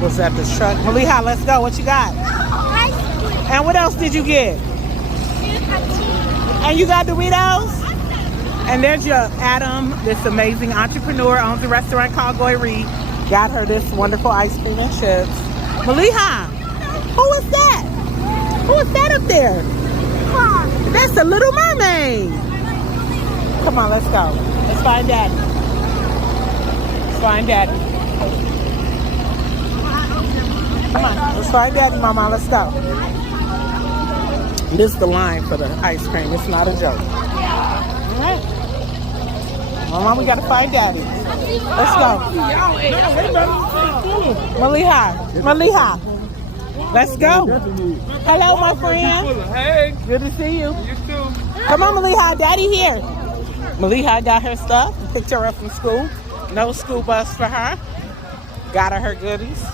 was at the truck. Maliha, let's go. What you got? And what else did you get? And you got Doritos? And there's your Adam, this amazing entrepreneur, owns a restaurant called Goy Reed. Got her this wonderful ice cream and chips. Maliha, who is that? Who is that up there? That's the Little Mermaid. Come on, let's go. Let's find Daddy. Let's find Daddy. Come on, let's find Daddy, Mama. Let's go. This is the line for the ice cream. It's not a joke. All right. Mama, we gotta find Daddy. Let's go. Maliha. Let's go. Hello, my friend. Hey. Good to see you. You too. Come on, Maliha. Daddy here. Maliha got her stuff. Picked her up from school. No school bus for her. Got her goodies.